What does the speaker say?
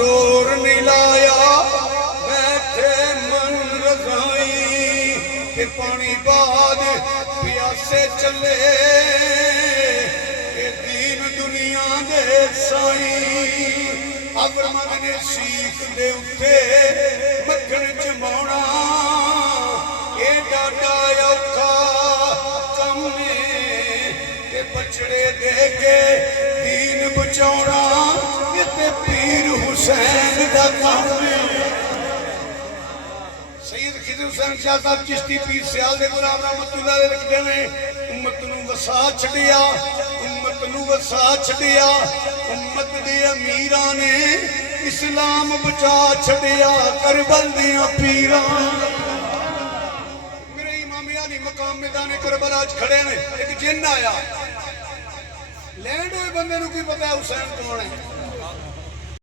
जोर नहीं लाया बैठे मन रजाई के पानी बाद प्यासे चले दीन दुनिया दे साई अबरमन ने सीख दे उठे मक्खन जमाना ये डाडा औखा कम के बछड़े दे के दीन बचाउणा ते पीर हुसैन दा काम सैयद खिजर हुसैन शाह साहब चिश्ती पीर सियाल दे गुलाम रहमतुल्लाह अलैह लिखदे ने उम्मत नूं वसा छड़िया उम्मत नूं वसा छड़िया उम्मत दे अमीरां ने इस्लाम बचा छड़िया करबल दियां पीरां मेरे इमाम अली मकाम मैदान करबला च खड़े ने एक जिन्न आया लैंड होए बंदे नूं की पता हुसैन कौन है